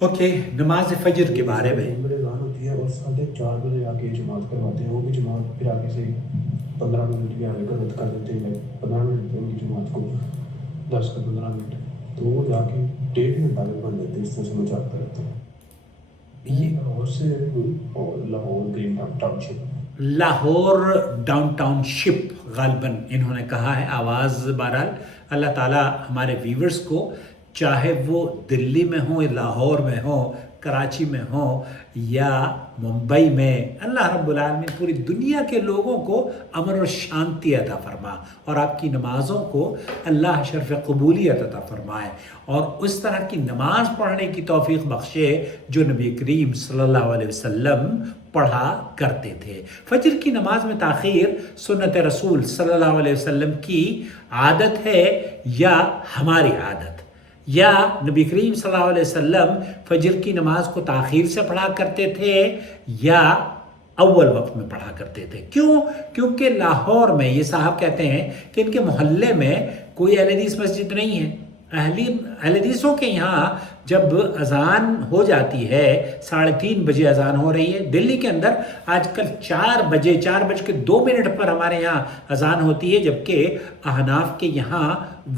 Okay, नमाज फजर के बारे में। बड़े अज़ान होती है और 4:30 आके जमात करवाते हैं। वो भी जमात फिर आगे से 15 मिनट की आगे रद्द कर देते हैं। 15 मिनट उनकी जमात को 10 का 15 मिनट, तो वो जाके 1.5 घंटा में बन जाते हैं। इस तरह से मचाता रहता है ये लाहौर से और लाहौर ग्रीन टाउनशिप। लाहौर डाउनटाउनशिप गालिबन इन्होंने कहा है। आवाज़ बहरहाल अल्लाह ताला हमारे व्यूवर्स को, चाहे वो दिल्ली में हो, लाहौर में हो, कराची में हो या मुंबई में, अल्लाह रब्बुल आलमीन पूरी दुनिया के लोगों को अमन और शांति अता फरमा और आपकी नमाज़ों को अल्लाह शर्फ़ कबूलियत अता फरमाए और उस तरह की नमाज पढ़ने की तौफीक बख्शे जो नबी करीम सल्लल्लाहु अलैहि वसल्लम पढ़ा करते थे। फजर की नमाज में ताख़ीर सुन्नत रसूल सल्लल्लाहु अलैहि वसल्लम की आदत है या हमारी आदत, या नबी करीम सल्लल्लाहु अलैहि वसल्लम फजर की नमाज को ताख़ीर से पढ़ा करते थे या अव्वल वक्त में पढ़ा करते थे। क्यों? क्योंकि लाहौर में ये साहब कहते हैं कि इनके मोहल्ले में कोई अहले हदीस मस्जिद नहीं है। अहले हदीसों के यहाँ जब अजान हो जाती है, 3:30 बजे अजान हो रही है। दिल्ली के अंदर आजकल 4:02 पर हमारे यहाँ अजान होती है, जबकि अहनाफ के यहाँ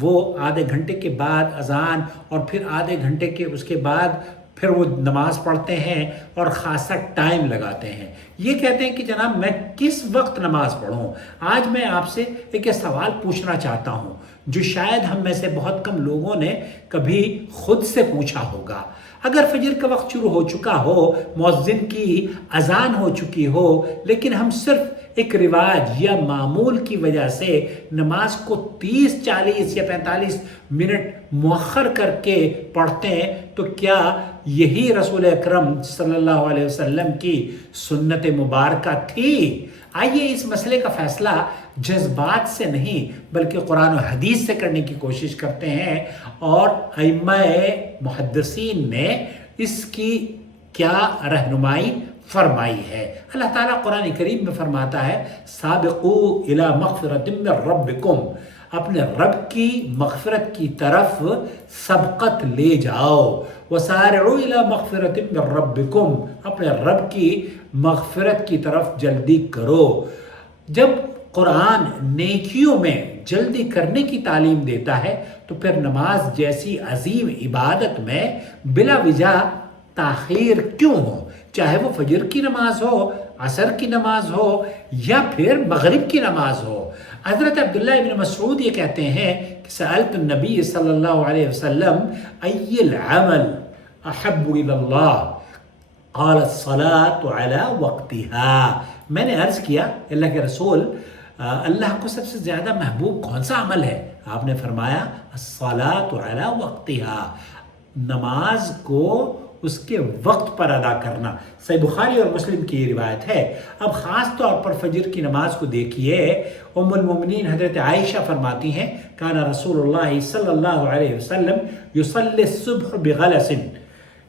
वो आधे घंटे के बाद अजान और फिर आधे घंटे के उसके बाद फिर वो नमाज पढ़ते हैं और ख़ासा टाइम लगाते हैं। ये कहते हैं कि जनाब मैं किस वक्त नमाज पढ़ूं। आज मैं आपसे एक सवाल पूछना चाहता हूं जो शायद हम में से बहुत कम लोगों ने कभी खुद से पूछा होगा। अगर फजर का वक्त शुरू हो चुका हो, मुअज्जिन की अजान हो चुकी हो, लेकिन हम सिर्फ एक रिवाज या मामूल की वजह से नमाज को 30, 40 या 45 मिनट मुअख्खर करके पढ़ते हैं, तो क्या यही रसूल अकरम सल्लल्लाहु अलैहि वसल्लम की सुन्नत मुबारका थी? आइए इस मसले का फैसला जज्बात से नहीं बल्कि कुरान और हदीस से करने की कोशिश करते हैं और अइम्माए मुहद्दिसीन ने इसकी क्या रहनुमाई फरमाई है। अल्लाह ताला कुरान करीम में फरमाता है, साबिकू इला मग़फ़िरतिम मिन रब्बिकुम, अपने रब की मग़फ़िरत की तरफ सबकत ले जाओ। वसारिउ इला मग़फ़िरतिम मिन रब्बिकुम, अपने रब की मग़फ़िरत की तरफ जल्दी करो। जब कुरान नेकियों में जल्दी करने की तालीम देता है तो फिर नमाज जैसी अजीम इबादत में बिला वजह ताख़ीर क्यों हो? चाहे वो फजर की नमाज हो, असर की नमाज हो या फिर मगरिब की नमाज हो। हज़रत अब्दुल्लाह इब्न मसऊद ये कहते हैं कि सअल्तु नबी सल्लल्लाहु अलैहि वसल्लम अय्युल अमल अहब्बु इलल्लाह, क़ाल अस्सलातु अला वक़्तिहा। मैंने अर्ज़ किया, अल्लाह के रसूल, अल्लाह को सबसे ज़्यादा महबूब कौन सा अमल है? आपने फरमाया अस्सलातु अला वक़्तिहा, नमाज को उसके वक्त पर अदा करना। सही बुखारी और मुस्लिम की रिवायत है। अब ख़ास तौर पर फजर की नमाज को देखिए। उम्मुल मोमिनीन हज़रत आयशा फरमाती हैं, काना रसूलुल्लाह सल्लल्लाहु अलैहि वसल्लम युसल्ली सुब्ह बिग़लसिन,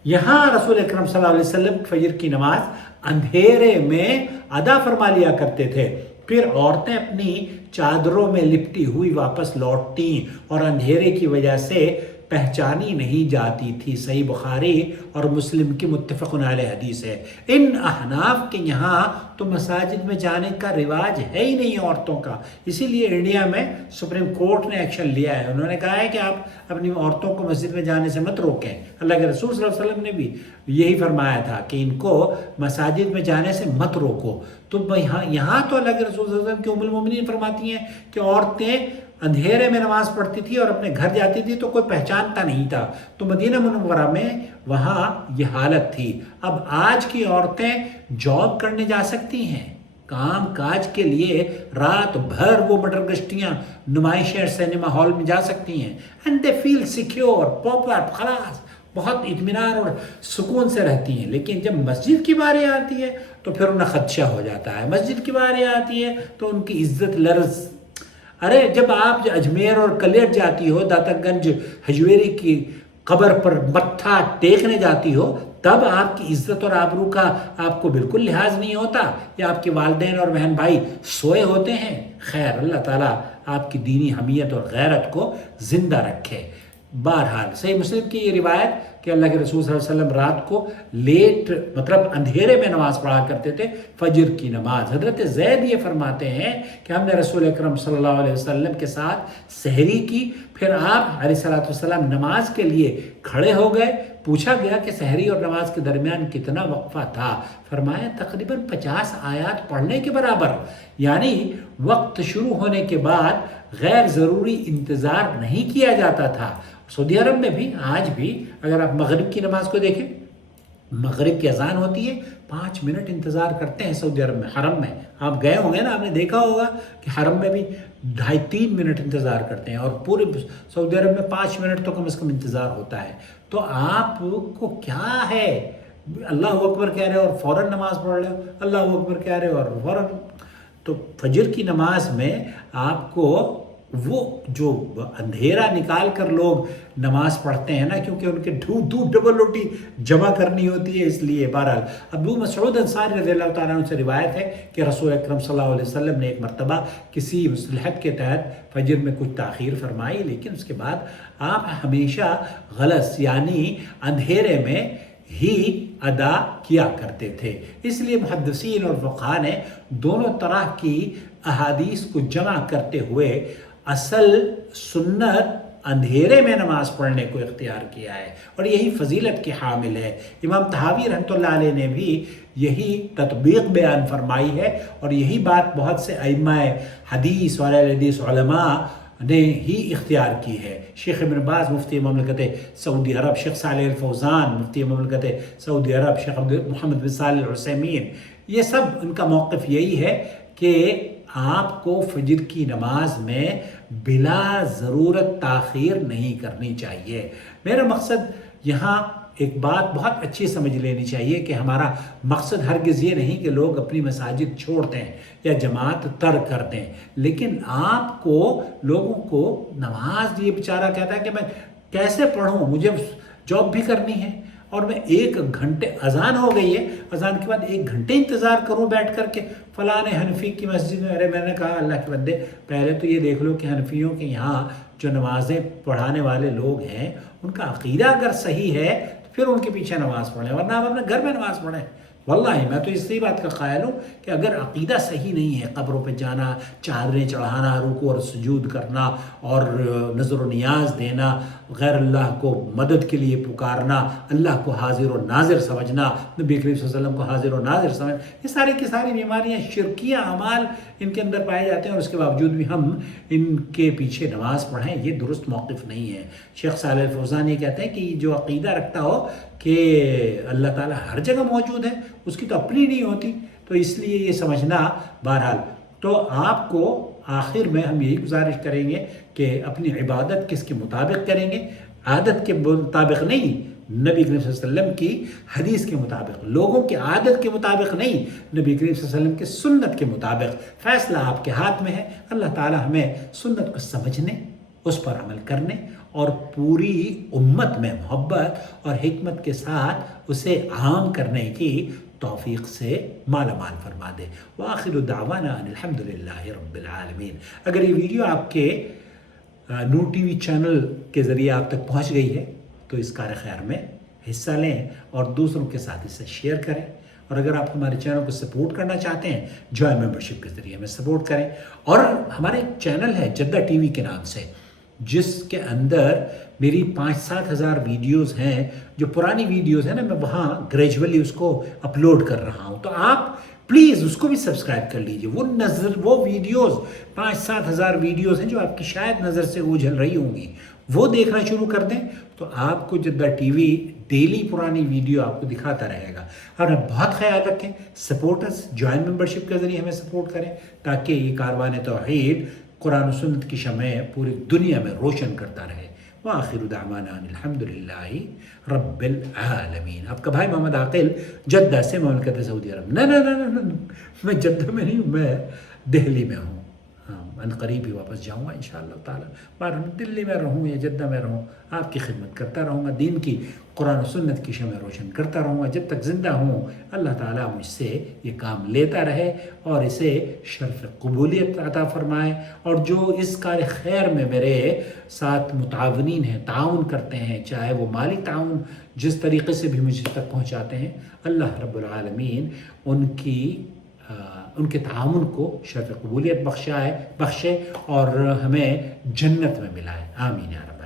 यहाँ रसूल अकरम सल्लल्लाहु अलैहि वसल्लम फजर की नमाज अंधेरे में अदा फरमा लिया करते थे। फिर औरतें अपनी चादरों में लिपटी हुई वापस लौटती और अंधेरे की वजह से पहचानी नहीं जाती थी। सही बुखारी और मुस्लिम की मुत्तफ़क़ुन अलैह हदीस है। इन अहनाफ के यहाँ तो मसाजिद में जाने का रिवाज है ही नहीं औरतों का। इसीलिए इंडिया में सुप्रीम कोर्ट ने एक्शन लिया है। उन्होंने कहा है कि आप अपनी औरतों को मस्जिद में जाने से मत रोकें। अल्लाह के रसूल सल्लल्लाहु अलैहि वसल्लम ने भी यही फरमाया था कि इनको मसाजिद में जाने से मत रोको। तो यहाँ तो अल्लाह के रसूल सल्लल्लाहु अलैहि वसल्लम की उम्मुल मोमिनीन फरमाती हैं कि औरतें अंधेरे में नमाज पढ़ती थी और अपने घर जाती थी तो कोई पहचानता नहीं था। तो मदीना मुनव्वरा में वहाँ ये हालत थी। अब आज की औरतें जॉब करने जा सकती हैं, काम काज के लिए रात भर वो मटर गश्तियाँ नुमाइशें सिनेमा हॉल में जा सकती हैं and they feel secure, popular, खलास, बहुत इत्मीनान और सुकून से रहती हैं। लेकिन जब मस्जिद की बारी आती है तो फिर उन्हें खदशा हो जाता है। मस्जिद की बारी आती है तो उनकी इज्जत लर्ज। अरे जब आप अजमेर और कलेर जाती हो, दातागंज हजवेरी की कब्र पर मत्था टेकने जाती हो, तब आपकी इज्जत और आबरू का आपको बिल्कुल लिहाज नहीं होता, या आपके वालिदैन और बहन भाई सोए होते हैं। खैर, अल्लाह ताला आपकी दीनी हमीयत और गैरत को ज़िंदा रखे। बहरहाल सही मुस्लिम की ये रिवायत कि अल्लाह के रसूल सल्लल्लाहु अलैहि वसल्लम रात को लेट मतलब अंधेरे में नमाज पढ़ा करते थे, फजर की नमाज। हज़रत ज़ैद ये फरमाते हैं कि हमने रसूल अकरम सल्लल्लाहु अलैहि वसल्लम के साथ सहरी की, फिर आप अलैहिस्सलातु वस्सलाम नमाज के लिए खड़े हो गए। पूछा गया कि सहरी और नमाज के दरमियान कितना वक्फा था? फरमाया तकरीबन 50 आयत पढ़ने के बराबर। यानी वक्त शुरू होने के बाद गैर ज़रूरी इंतज़ार नहीं किया जाता था। सऊदी अरब में भी आज भी अगर आप मगरिब की नमाज को देखें, मगरिब की अजान होती है, 5 मिनट इंतज़ार करते हैं सऊदी अरब में। हरम में आप गए होंगे ना, आपने देखा होगा कि हरम में भी 2.5-3 मिनट इंतज़ार करते हैं, और पूरे सऊदी अरब में 5 मिनट तो कम से कम इंतज़ार होता है। तो आपको क्या है, अल्लाह अकबर कह रहे हो और फ़ौरन नमाज पढ़ रहे हो, अल्लाह अकबर कह रहे हो और फ़ौरन। तो फजर की नमाज में आपको वो जो अंधेरा निकाल कर लोग नमाज पढ़ते हैं ना, क्योंकि उनके दूध डबल रोटी जमा करनी होती है, इसलिए। बहरहाल अबू मसऊद अंसारी रज़ियल्लाहु तआला अन्हु से रिवायत है कि रसूल अकरम सल्लल्लाहु अलैहि वसल्लम ने एक मरतबा किसी मसलहत के तहत फजर में कुछ ताख़ीर फरमाई, लेकिन उसके बाद आप हमेशा गलस यानी अंधेरे में ही अदा किया करते थे। इसलिए मुहद्दिसीन और फ़ुक़हा ने दोनों तरह की अहादीस को जमा करते हुए असल सुन्नत अंधेरे में नमाज पढ़ने को इख्तियार किया है, और यही फजीलत के हामिल है। इमाम तहावी रहमतुल्लाह अलैह ने भी यही तत्बीक बयान फरमाई है, और यही बात बहुत से अइम्मा हदीस और हदीस उलमा ने ही इख्तियार की है। शेख इब्न बाज़ मुफ्ती ममलकत सऊदी अरब, शेख सालेह अल फौज़ान मुफ्ती ममलकत सऊदी अरब, शेख मोहम्मद बिन सालेह अल उसैमीन, ये सब उनका मौक़िफ़ यही है कि आपको फजर की नमाज में बिला ज़रूरत ताख़ीर नहीं करनी चाहिए। मेरा मकसद यहाँ एक बात बहुत अच्छी समझ लेनी चाहिए कि हमारा मकसद हरगिज़ ये नहीं कि लोग अपनी मसाजिद छोड़ दें या जमात तर्क कर दें, लेकिन आपको लोगों को नमाज, ये बेचारा कहता है कि मैं कैसे पढ़ूँ, मुझे जॉब भी करनी है और मैं 1 घंटे, अजान हो गई है, अजान के बाद 1 घंटे इंतज़ार करूँ बैठ कर के फ़लाने हनफी की मस्जिद में। अरे मैंने कहा अल्लाह के बंदे, पहले तो ये देख लो कि हनफियों के यहाँ जो नमाज़ें पढ़ाने वाले लोग हैं उनका अक़ीदा अगर सही है तो फिर उनके पीछे नमाज़ पढ़ें, वरना आप अपने घर में नमाज़ पढ़ें। वल्लाही मैं तो इसी बात का क़ायल हूँ कि अगर अक़ीदा सही नहीं है, क़ब्रों पे जाना, चादरें चढ़ाना, रुकू और सुजूद करना और नज़र व नियाज देना, गैर अल्लाह को मदद के लिए पुकारना, अल्लाह को हाजिर और नाजिर समझना, नबी करीम सल्लल्लाहु अलैहि वसल्लम को हाजिर और नाजिर समझ, ये सारी की सारी बीमारियाँ, शिरकिया अमाल इनके अंदर पाए जाते हैं, और उसके बावजूद भी हम इनके पीछे नमाज़ पढ़ें, ये दुरुस्त मौक़िफ़ नहीं है। शेख सालेह अल फौज़ान ये कहते हैं कि जो अक़ीदा रखता हो कि अल्लाह ताला हर जगह मौजूद है, उसकी तो अपनी नहीं होती, तो इसलिए ये समझना। बहरहाल तो आपको आखिर में हम यही गुजारिश करेंगे कि अपनी इबादत किसके मुताबिक करेंगे, आदत के मुताबिक नहीं, नबी करीम सल्लल्लाहु अलैहि वसल्लम की हदीस के मुताबिक, लोगों की आदत के मुताबिक नहीं, नबी करीम सल्लल्लाहु अलैहि वसल्लम की सुन्नत के मुताबिक। फ़ैसला आपके हाथ में है। अल्लाह ताला हमें सुन्नत को समझने, उस पर अमल करने और पूरी उम्मत में मोहब्बत और हिकमत के साथ उसे आम करने की तौफीक से माला माल फरमा दे। व आखिर दावाना अल्हम्दुलिल्लाहि रब्बिल आलमीन। अगर ये वीडियो आपके नूर टीवी चैनल के ज़रिए आप तक पहुँच गई है तो इस कार खैर में हिस्सा लें और दूसरों के साथ इसे शेयर करें। और अगर आप हमारे चैनल को सपोर्ट करना चाहते हैं, जॉय मेंबरशिप के ज़रिए हमें सपोर्ट करें। और हमारे एक चैनल है जद्दा टीवी के नाम से, जिसके अंदर मेरी 5-7 हज़ार वीडियोज़ हैं, जो पुरानी वीडियोज़ हैं ना, मैं वहाँ ग्रेजुअली उसको अपलोड कर रहा हूँ, तो आप प्लीज़ उसको भी सब्सक्राइब कर लीजिए। वो वीडियोज़ 5-7 हज़ार वीडियोज़ हैं जो आपकी शायद नज़र से ओझल रही होंगी, वो देखना शुरू कर दें तो आपको जद्दा टीवी डेली पुरानी वीडियो आपको दिखाता रहेगा। और बहुत ख्याल रखें, सपोर्टर्स जॉइन मेंबरशिप के ज़रिए हमें सपोर्ट करें ताकि ये कारवान तौहीद कुरान और सुन्नत की शमएं पूरी दुनिया में रोशन करता रहे। व आखिर दावाना अल्हम्दुलिल्लाहि रब्बिल आलमीन। आपका भाई मोहम्मद आकिल, जद्दा से, ममलकत सऊदी अरब। ना, मैं जद्दा में नहीं हूँ, मैं दिल्ली में हूँ। हाँ। ان قریب ہی واپس جاؤں گا انشاءاللہ تعالی. بہر دلی میں رہوں یا جدہ میں رہوں آپ کی خدمت کرتا رہوں گا, دین کی قرآن و سنت کی شمع روشن کرتا رہوں گا جب تک زندہ ہوں. اللہ تعالیٰ مجھ سے یہ کام لیتا رہے اور اسے شرف قبولیت عطا فرمائے, اور جو اس کار خیر میں میرے ساتھ متعاونین ہیں, تعاون کرتے ہیں, چاہے وہ مالی تعاون جس طریقے سے بھی مجھے تک پہنچاتے ہیں, اللہ رب العالمین ان کے تعاون کو شرف قبولیت بخشے اور ہمیں جنت میں ملائے. آمین یا رب.